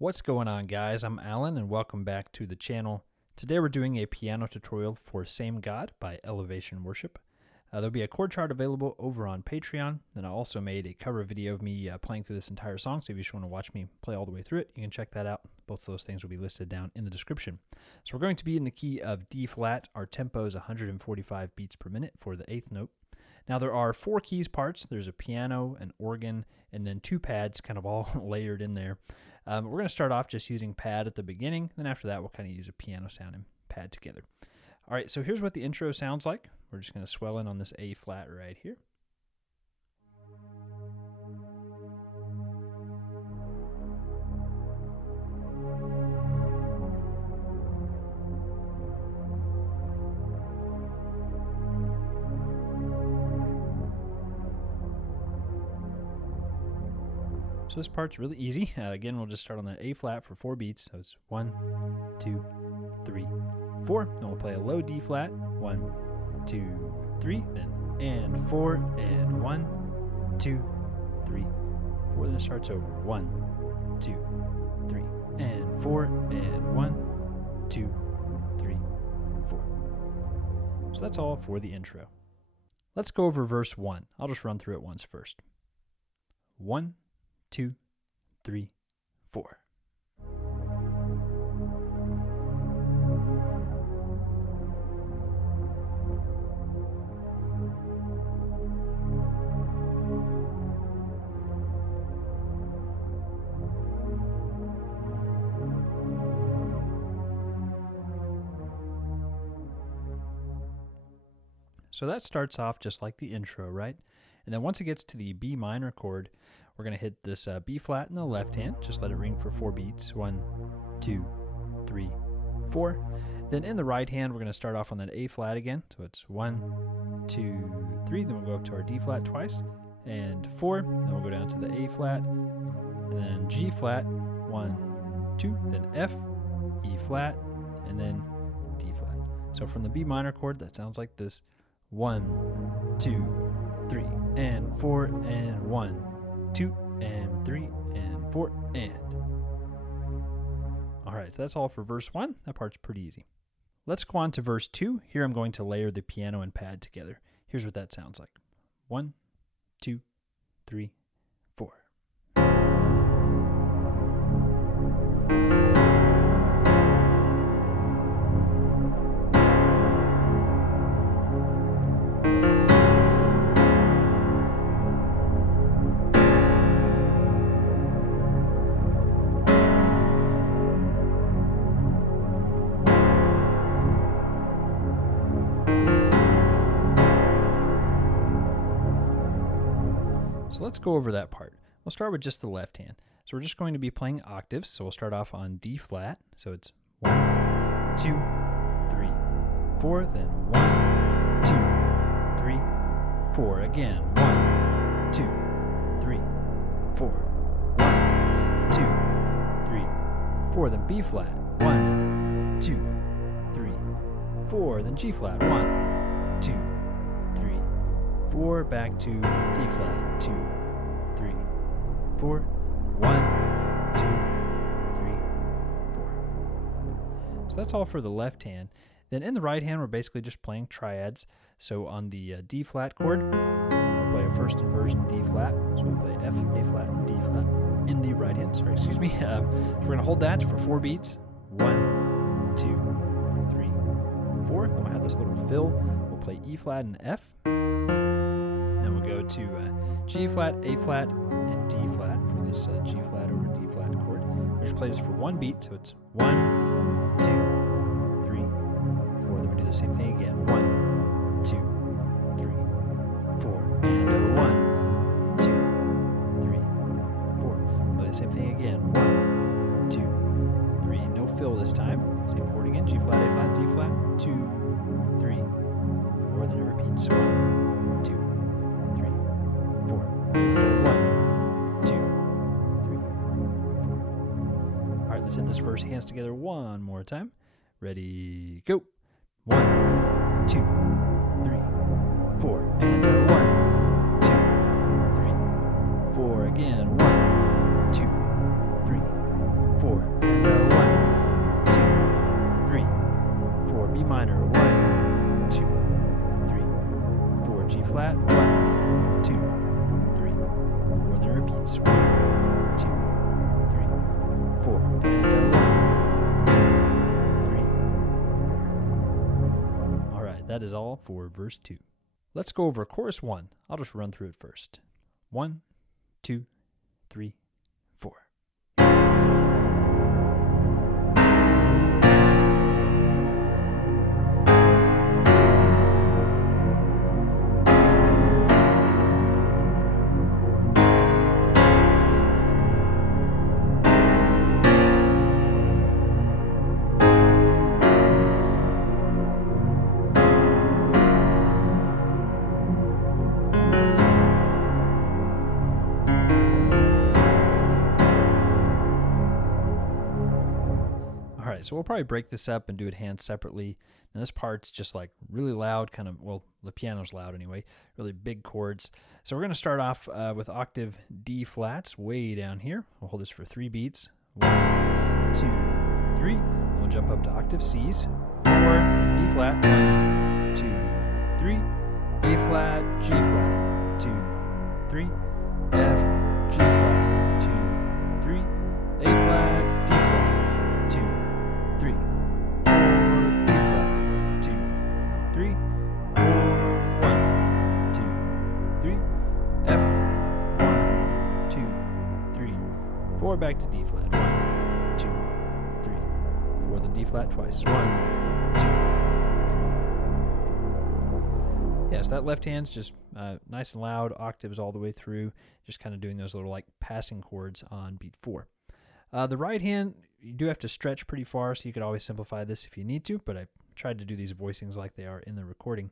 What's going on, guys? I'm Alan and welcome back to the channel. Today we're doing a piano tutorial for Same God by Elevation Worship. There'll be a chord chart available over on Patreon. Then I also made a cover video of me playing through this entire song, so if you just want to watch me play all the way through it, you can check that out. Both of those things will be listed down in the description. So we're going to be in the key of D flat. Our tempo is 145 beats per minute for the 8th note. Now there are 4 keys parts. There's a piano, an organ, and then 2 pads kind of all layered in there. We're going to start off just using pad at the beginning. Then after that, we'll kind of use a piano sound and pad together. All right, so here's what the intro sounds like. We're just going to swell in on this A flat right here. So this part's really easy. Again, we'll just start on the A flat for 4 beats. So it's 1, 2, 3, 4. Then we'll play a low D flat. 1, 2, 3. Then and 4 and 1, 2, 3, 4. Then it starts over. 1, 2, 3 and 4 and 1, 2, 3, 4. So that's all for the intro. Let's go over verse 1. I'll just run through it once first. 1, 2, 3, 4. So that starts off just like the intro, right? And then once it gets to the B minor chord, we're going to hit this B flat in the left hand. Just let it ring for 4 beats. 1, 2, 3, 4. Then in the right hand, we're going to start off on that A flat again. So it's 1, 2, 3. Then we'll go up to our D flat twice. And 4. Then we'll go down to the A flat. And then G flat. 1, 2. Then F, E flat, and then D flat. So from the B minor chord, that sounds like this. 1, 2, 3, and 4, and 1, 2, and 3, and 4, and. All right, so that's all for verse 1. That part's pretty easy. Let's go on to verse 2. Here I'm going to layer the piano and pad together. Here's what that sounds like. 1, 2, 3, 4. So let's go over that part. We'll start with just the left hand. So we're just going to be playing octaves. So we'll start off on D flat. So it's 1, 2, 3, 4. Then 1, 2, 3, 4. Again, 1, 2, 3, 4. 1, 2, 3, 4. Then B flat. 1, 2, 3, 4. Then G flat. 1, 2, 3, 4. Back to D flat. 2, 3, 4. 1, 2, 3, 4. So that's all for the left hand. Then in the right hand, we're basically just playing triads. So on the D flat chord, we'll play a first inversion D flat. So we'll play F, A flat, and D flat in the right hand. Sorry, excuse me. So we're going to hold that for 4 beats. 1, 2, 3, 4. Then we'll have this little fill. We'll play E flat and F. Then we'll go to G flat, A flat, and D flat for this G flat over D flat chord. We just play this for 1 beat, so it's 1, 2, 3, 4. Then we do the same thing again. 1, 2, 3, 4. And 1, 2, 3, 4. Play the same thing again. 1, 2, 3. No fill this time. Same chord again. G flat, A flat, D flat. 2, 3, 4. Then it repeats. 1, 2, 3, 4. And 1, 2, 3, 4. All right, let's hit this first hands together one more time. Ready, go. 1, 2, 3, 4. And 1, 2, 3, 4. Again. 1, 2, 3, 4, and 1, 2, 3, 4, B minor, 1, 2, 3, 4, G flat, 1, 2, 3, 4, then repeats, 1, 2, 3, 4, and 1, 2, 3, 4. All right, that is all for verse 2. Let's go over chorus 1. I'll just run through it first. 1, 2, 3, 4. So we'll probably break this up and do it hand separately. Now this part's just like really loud, kind of, well, the piano's loud anyway, really big chords. So we're going to start off with octave D flats way down here. We'll hold this for 3 beats. 1, 2, 3. Then we'll jump up to octave C's. 4, then B flat. 1, 2, 3. A flat, G flat. 2, 3. F, G flat. 2, 3. A flat, D flat. 2, 3, 4, B flat, 2, 3, 4, 1, 2, 3, F, 1, 2, 3, 4, back to D flat, 1, 2, 3, 4, then D flat twice, 1, 2, 3, 4. Yeah, so that left hand's just nice and loud, octaves all the way through, just kind of doing those little like passing chords on beat 4. The right hand, you do have to stretch pretty far, so you could always simplify this if you need to, but I tried to do these voicings like they are in the recording.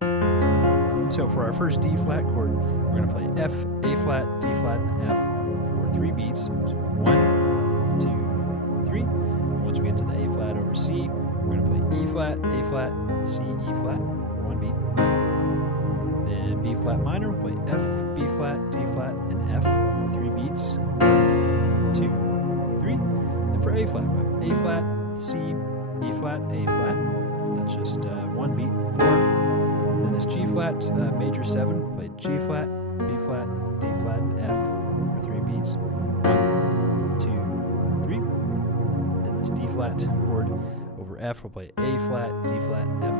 So for our first D flat chord, we're going to play F, A flat, D flat, and F for 3 beats. So 1, 2, 3. And once we get to the A flat over C, we're going to play E flat, A flat, C, E flat for 1 beat. Then B flat minor, we'll play F, B flat, D flat, and F for 3 beats. 1, 2, 3. And for A flat, we have A flat, C, E flat, A flat. That's just 1 beat, 4. Then this G flat, major 7, play G flat, B flat, D flat, and F for 3 beats. 1, 2, 3. Then this D flat chord over F, we'll play A flat, D flat, F,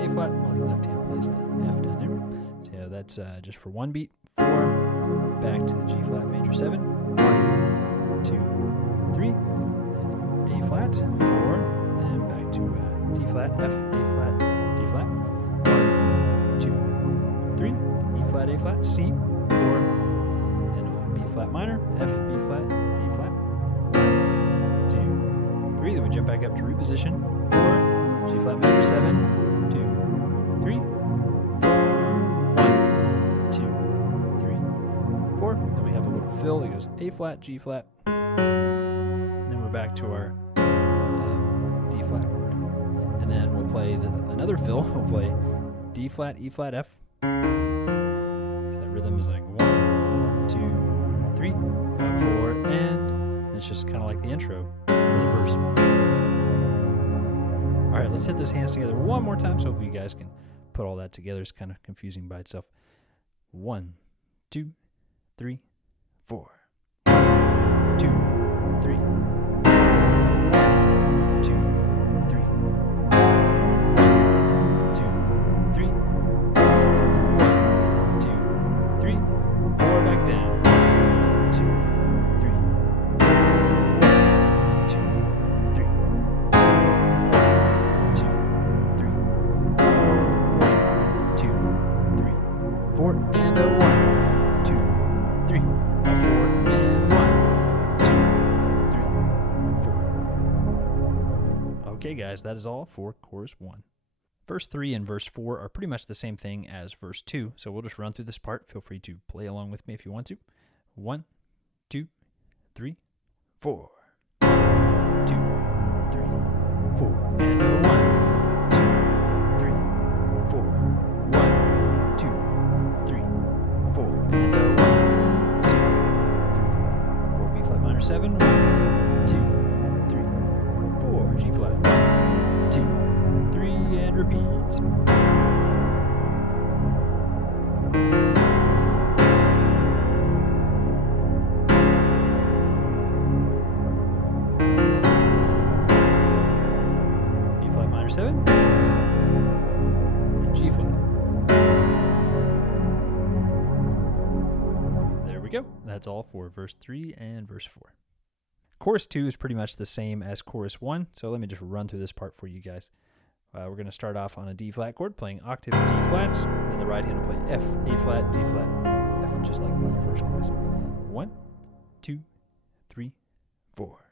A flat. While the left hand plays the F down there. So yeah, that's just for 1 beat, 4. Back to the G flat, major 7. 1, 2, 3. A flat, 4, then back to D flat, F, A flat, D flat, 1, 2, 3, E flat, A flat, C, 4, then B flat minor, F, B flat, D flat, 1, 2, 3, then we jump back up to root position, 4, G flat major 7, 2, 3, 4, 1, 2, 3, 4, then we have a little fill that goes A flat, G flat, back to our D flat chord, and then we'll play another fill. We'll play D flat, E flat, F. So that rhythm is like 1, 2, 3, 4, and it's just kind of like the intro or the verse. All right, let's hit this hands together one more time, so hopefully you guys can put all that together. It's kind of confusing by itself. 1, 2, 3, 4. 1, 2, 3. 4 and a 1, 2, 3, a 4 and 1, 2, 3, 4. Okay, guys, that is all for chorus 1. Verse 3 and verse 4 are pretty much the same thing as verse 2, so we'll just run through this part. Feel free to play along with me if you want to. 1, 2, 3, 4. 1, 2, 3, 4, and a 1, 2, 3, 4. 1, 2, 3, 4, and a 1, 2, 3, 4. B flat minor 7. 1, 2, repeats. B flat minor 7 and G flat. There we go. That's all for verse 3 and verse 4. Chorus 2 is pretty much the same as chorus 1, so let me just run through this part for you guys. We're going to start off on a D flat chord, playing octave D flats, then the right hand will play F, A flat, D flat, F, just like the first chorus. 1, 2, 3, 4.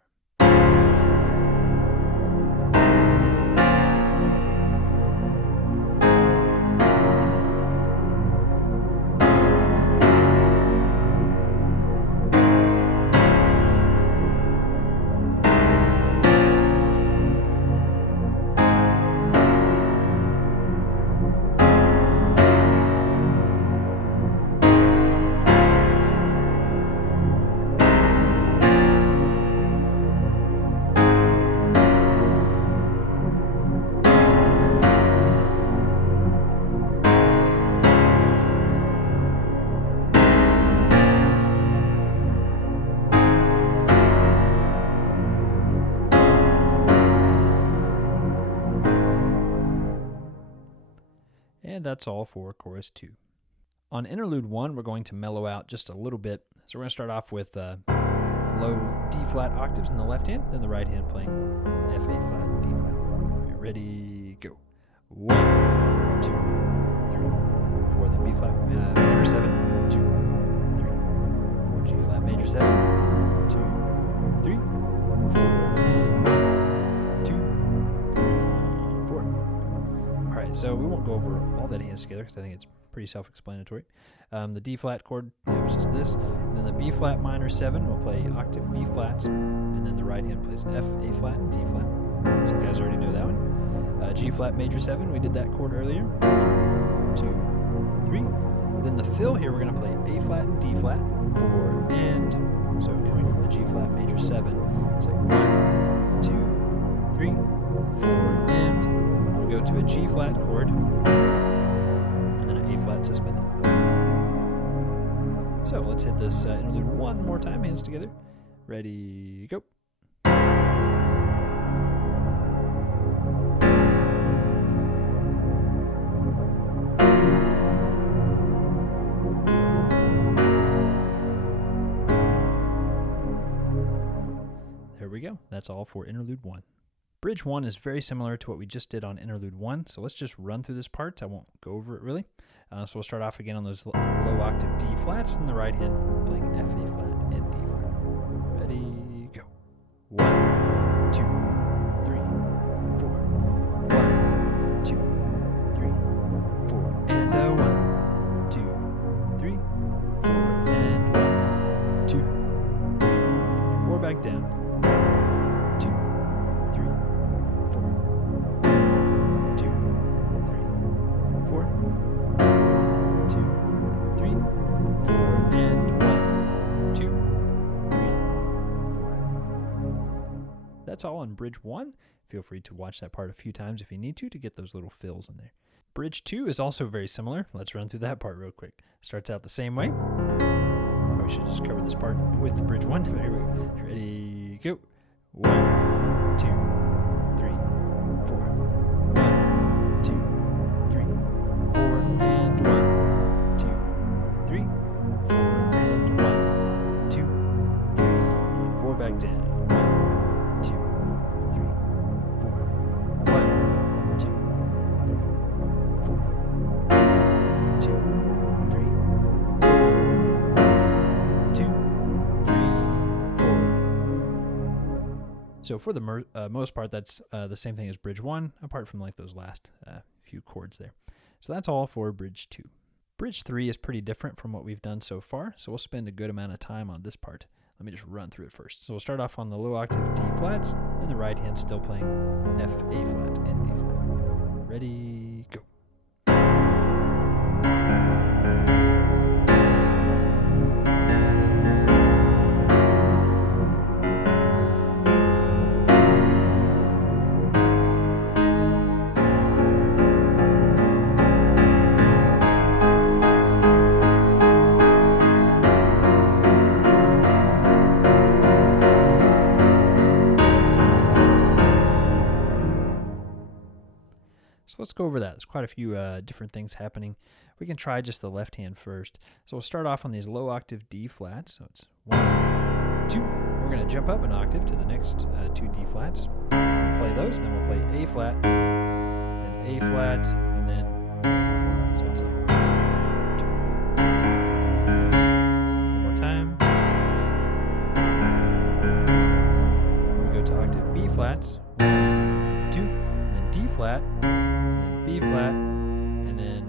And that's all for chorus 2. On interlude 1, we're going to mellow out just a little bit. So we're going to start off with low D flat octaves in the left hand, then the right hand playing F, A flat, D flat. Right, ready, go. 1, 2, 3, 4. Then B flat minor 7, 2, 3, 4. G flat major 7, 2, 3, 4. And 1, 2, 3, 4. Alright, so we won't go over all that hands together because I think it's pretty self-explanatory. The D flat chord, was just this. And then the B flat minor 7 will play octave B flats. And then the right hand plays F, A flat, and D flat. So you guys already know that one. G flat major 7, we did that chord earlier. 1, 2, 3. Then the fill here, we're going to play A flat and D flat, 4 and. So coming from the G flat major 7, it's like 1, 2, 3, 4 and. We'll go to a G flat chord, and then an A flat suspended. So let's hit this interlude one more time, hands together. Ready, go. There we go. That's all for interlude 1. Bridge 1 is very similar to what we just did on interlude 1, so let's just run through this part. I won't go over it really. So we'll start off again on those low octave D flats, and the right hand playing F, A flat, and D flat. Ready, go. 1, 2, 3, 4. 1, 2, 3, 4. And 1, 2, 3, 4. And 1, 2, 3, 4. Back down. 1, 2, 3, 4. 1, 2, 3, 4. 1, 2, 3, 4. And 1, 2, 3, 4. That's all on Bridge 1. Feel free to watch that part a few times if you need to get those little fills in there. Bridge 2 is also very similar. Let's run through that part real quick. Starts out the same way. Probably should just cover this part with Bridge 1. Here we go. Ready, go. 1, 2, 3, 4. 1, 2, 3, 4. And 1, 2, 3, 4. And 1, 2, 3, 4. Back down. 1, 2, 3, 4. 1, 2, 3, 4. 1, 2, 3, 4. 1, 2, 3, 4. So for the most part, that's the same thing as Bridge 1, apart from like those last few chords there. So that's all for Bridge 2. Bridge 3 is pretty different from what we've done so far, so we'll spend a good amount of time on this part. Let me just run through it first. So we'll start off on the low octave D flats, and the right hand still playing F, A flat, and D flat. Ready, go. So let's go over that. There's quite a few different things happening. We can try just the left hand first. So we'll start off on these low octave D flats. So it's 1, 2. We're going to jump up an octave to the next 2 D flats. We'll play those, then we'll play A flat, then A flat, and then D flat. So it's like 1, 2. One more time. We go to octave B flats. 1, 2, and then D flat, and then B flat, and then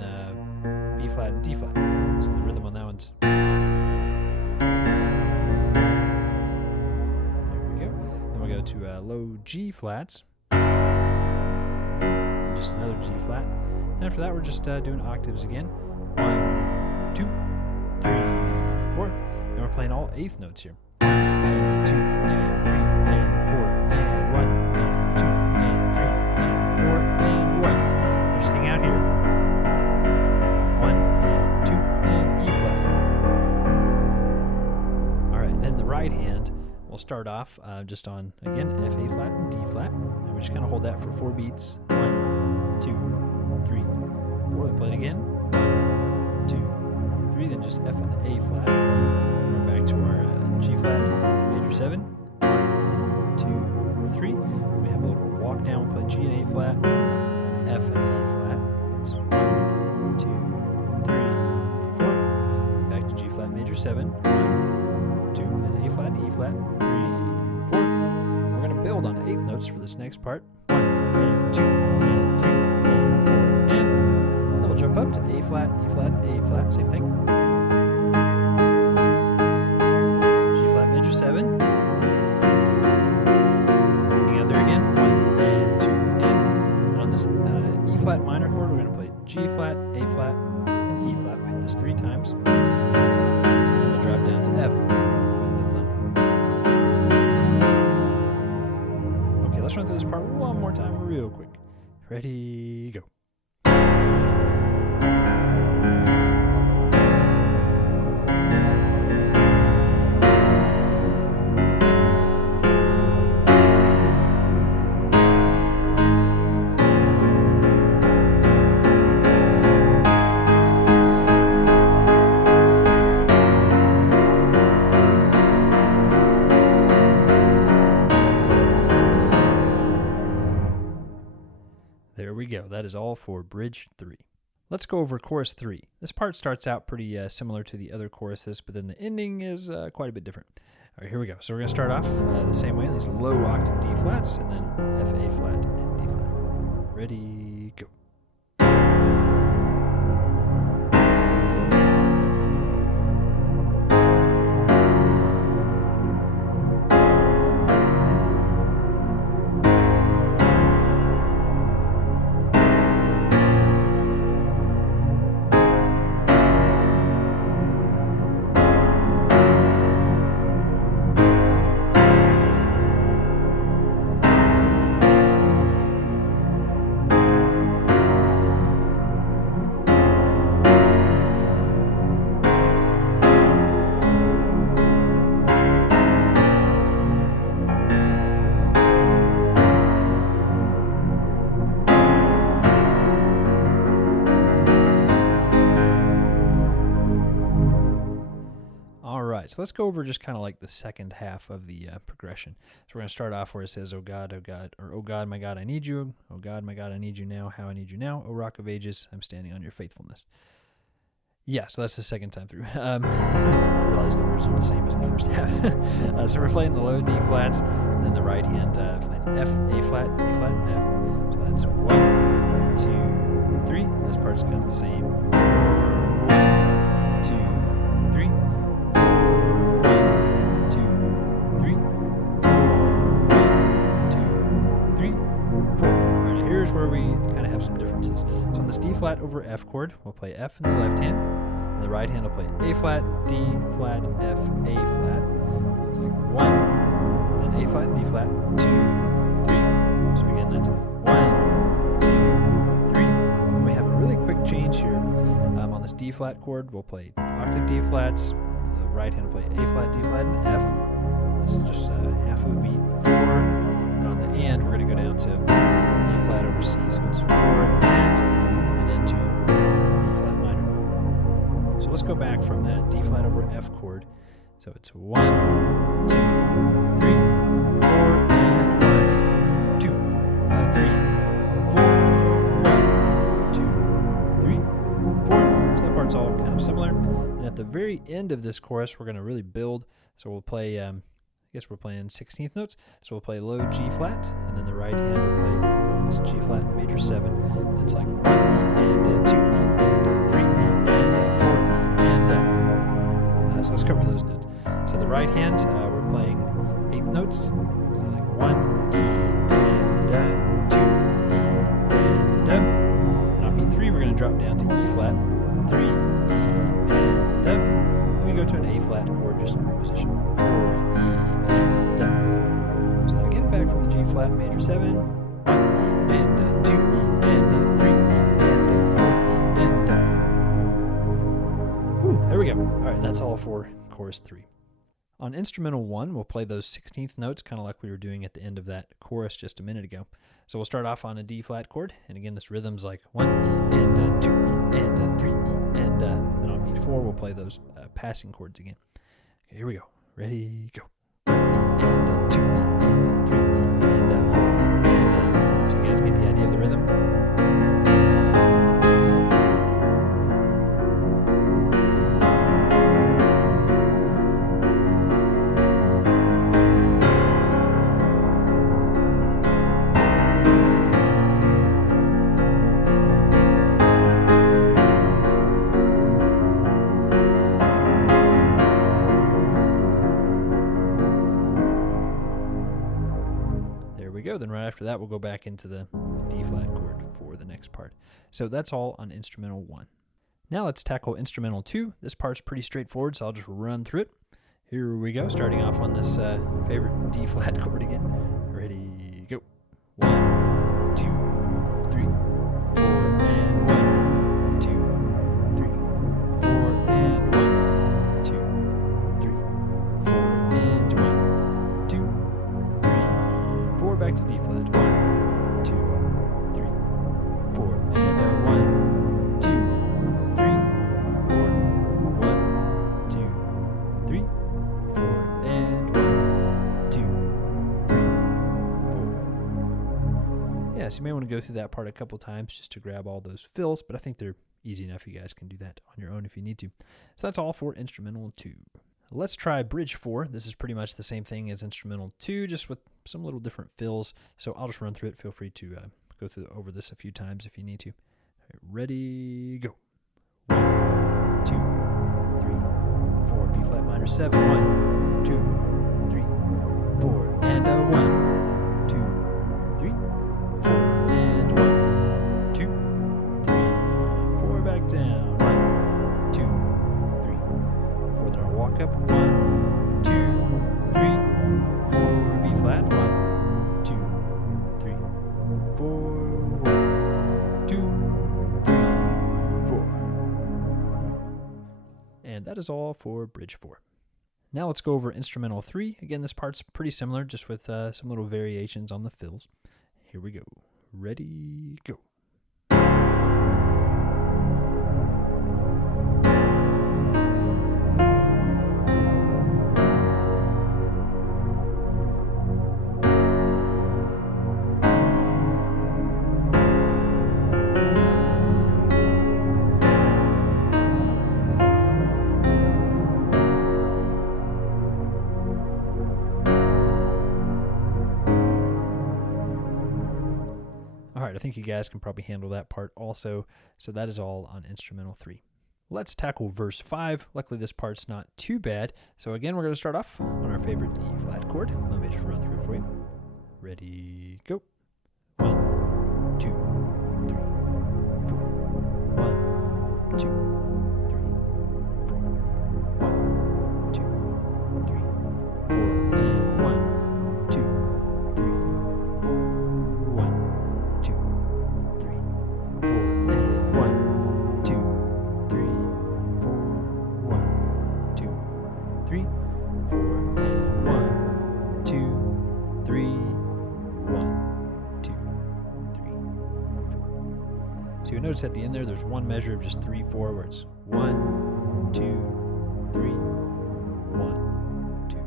B flat and D flat. So the rhythm on that one's. There we go. Then we go to low G flats, and just another G flat. And after that, we're just doing octaves again. 1, 2, 3, 4, and we're playing all eighth notes here. 1 and 2 and 3 and 4 and 1 and 2 and 3 and 4 and 1. We'll just hang out here. 1 and 2 and E flat. All right, then the right hand, we'll start off just on, again, F, A flat, and D flat. And we just kind of hold that for 4 beats. 1, 2, 3, 4. Then play it again. 1, 2, 3. Then just F and A flat. We're back to our G flat, major 7. 1, 2, 3. We have a little walk down. We'll play G and A flat, and F and A flat. It's 1, 2, 3, 4. And back to G flat, major 7. 1, 2, then A flat, E flat, 3, 4. We're going to build on eighth notes for this next part. 1 and 2 and 3 and 4 and. Then we'll jump up to A flat, E flat, and A flat. Same thing. G flat, major 7. Hang out there again. 1 and 2 and. And on this E flat minor chord, we're going to play G flat, A flat, and E flat. We hit this 3 times. And we'll drop down to F with the thumb. Okay, let's run through this part one more time real quick. Ready, go. There we go. That is all for Bridge 3. Let's go over Chorus 3. This part starts out pretty similar to the other choruses, but then the ending is quite a bit different. All right, here we go. So we're going to start off the same way, these low octave D flats, and then F, A flat, and D flat. Ready, go. So let's go over just kind of like the second half of the progression. So we're going to start off where it says, oh God, or oh God, my God, I need you. Oh God, my God, I need you now. How I need you now. Oh Rock of Ages, I'm standing on your faithfulness. Yeah, so that's the second time through. I realize the words are the same as the first half. So we're playing the low D flats, and then the right hand playing F, A flat, D flat, F. So that's 1, 2, 3. This part's kind of the same. 1, 2, 3. 4. Right, here's where we kind of have some differences. So on this D flat over F chord, we'll play F in the left hand, and the right hand will play A flat, D flat, F, A flat. It's like 1, then A flat and D flat, 2, 3. So again, that's 1, 2, 3. And we have a really quick change here. On this D flat chord, we'll play octave D flats. The right hand will play A flat, D flat, and F. This is just half of a beat. 4. And on the and, we're going to go down to A flat over C. So it's 4 and go back from that D flat over F chord. So it's 1, 2, 3, 4, and 1, 2, 3, 4, 1, 2, 3, 4. So that part's all kind of similar. And at the very end of this chorus, we're going to really build. So we'll play, I guess we're playing 16th notes. So we'll play low G flat, and then the right hand will play this G flat major 7. And it's like 1 E and a 2 E and a 3 E and a 4 E and a. So let's cover those notes. So the right hand, we're playing 8th notes. So like 1 E and 2 E and and on beat 3 we're going to drop down to E flat, 3 E and then we go to an A flat chord just in reposition, 4 E and so that again back from the G flat major 7, 1 E and 2 E and 3 E and 4 E and Whew, there we go. All right, that's all for chorus 3. On instrumental 1, we'll play those 16th notes, kind of like we were doing at the end of that chorus just a minute ago. So we'll start off on a D flat chord, and again, this rhythm's like 1 E and 2 E and 3 E and on beat 4, we'll play those passing chords again. Okay, here we go. Ready, go. 1 E and 2 E and 3 E and 4 E and so you guys get the idea of the rhythm? Then right after that, we'll go back into the D flat chord for the next part. So that's all on instrumental 1. Now let's tackle instrumental 2. This part's pretty straightforward, so I'll just run through it. Here we go, starting off on this favorite D flat chord again. Ready, go. 1, 2, 3, 4, and 1, 2, 3, 4, and 1, 2, 3, 4, and 1, 2, 4 back to D flat. 1, 2, 3, 4, and 1, 2, 3, 4, 1, 2, 3, 4, and 1, 2, 3, 4. Yeah, so you may want to go through that part a couple times just to grab all those fills, but I think they're easy enough. You guys can do that on your own if you need to. So that's all for instrumental 2. Let's try bridge 4. This is pretty much the same thing as instrumental 2, just with some little different fills. So I'll just run through it. Feel free to go over this a few times if you need to. All right, ready, go. 1, 2, 3, 4, B flat minor 7. 1, 2, 3, 4, and 1, 2, 3, 4, and 1, 2, 3, 4 back down. 1, 2, 3, 4. Then I'll walk up. 1, 2, 3, 4, B flat. 1, 2, 3, 4, 1, 2, 3, 4. And that is all for bridge 4. Now let's go over instrumental 3. Again, this part's pretty similar, just with some little variations on the fills. Here we go. Ready, go. I think you guys can probably handle that part also. So that is all on instrumental 3. Let's tackle verse 5. Luckily, this part's not too bad. So again, we're going to start off on our favorite D flat chord. Let me just run through it for you. Ready, go. 1, 2, 3, 4. 1, 2, 3, 4. 1, 2, 3, 4. And 1, 2, 3, 4. 1, 2, 3, 4. And 1, 2, 3, 4. 1, 2, 3, 4. And 1, 2, 3, 1, 2, 3, 4. So you notice at the end there's one measure of just 3, 4 where it's 1, 2, 3, 1, 2, 3,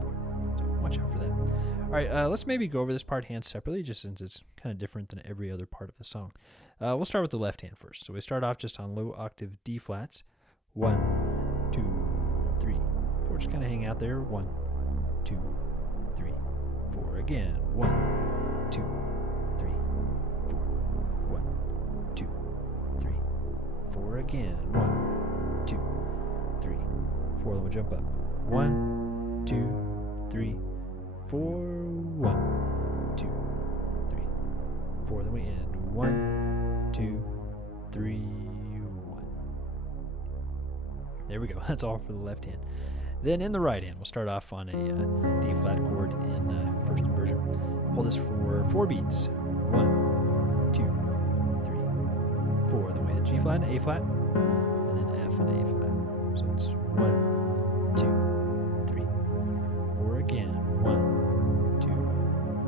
4. So watch out for that. All right, let's maybe go over this part hand separately, just since it's kind of different than every other part of the song. We'll start with the left hand first. So we start off just on low octave D flats. 1, 2, 3, 4. Just kind of hang out there. 1, 2, 3, 4. Again. 1, 2, 3, 4. 1, 2, 3, 4. Again. 1, 2, 3, 4. Then we'll jump up. 1, 2, 3, 4. 1, 2, 3, 4. Then we end. 1, 2, 3, 1. There we go. That's all for the left hand. Then in the right hand, we'll start off on a D flat chord in first inversion. Hold this for 4 beats. 1, 2, 3, 4. Then we hit G flat and A flat, and then F and A flat. So it's 1, 2, 3, 4 again. 1, 2,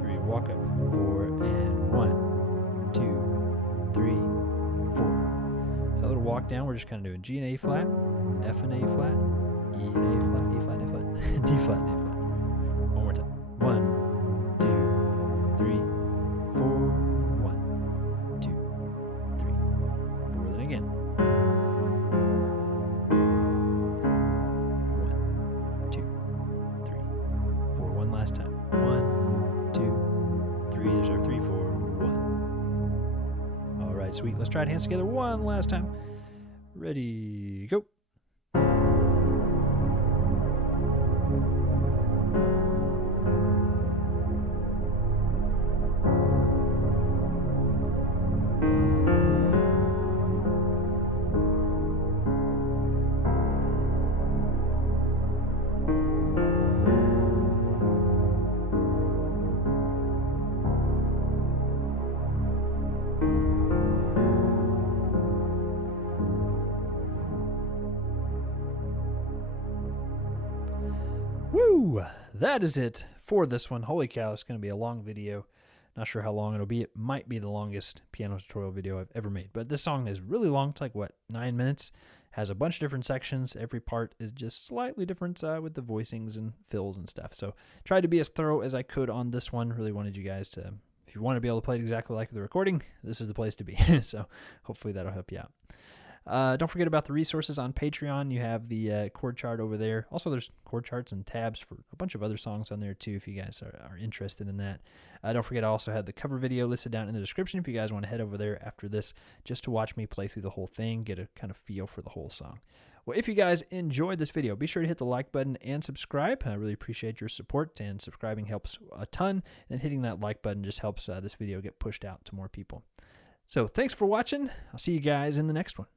3. Walk up. 4 and 1, 2, 3, 4. So a little walk down. We're just kind of doing G and A flat, F and A flat, E and A flat, E flat, A flat, D flat, and A flat. One more time. 1, 2, 3, 4. 1, 2, 3, 4. Then again. 1, 2, 3, 4. One last time. 1, 2, 3. There's our 3, 4, 1. All right, sweet. Let's try it hands together one last time. Ready, go. Woo! That is it for this one. Holy cow, it's going to be a long video. Not sure how long it'll be. It might be the longest piano tutorial video I've ever made. But this song is really long. It's like, 9 minutes? Has a bunch of different sections. Every part is just slightly different with the voicings and fills and stuff. So tried to be as thorough as I could on this one. Really wanted you guys to, if you want to be able to play it exactly like the recording, this is the place to be. So hopefully that'll help you out. Don't forget about the resources on Patreon. You have the chord chart over there. Also, there's chord charts and tabs for a bunch of other songs on there, too, if you guys are interested in that. Don't forget, I also have the cover video listed down in the description if you guys want to head over there after this just to watch me play through the whole thing, get a kind of feel for the whole song. Well, if you guys enjoyed this video, be sure to hit the like button and subscribe. I really appreciate your support, and subscribing helps a ton, and hitting that like button just helps this video get pushed out to more people. So thanks for watching. I'll see you guys in the next one.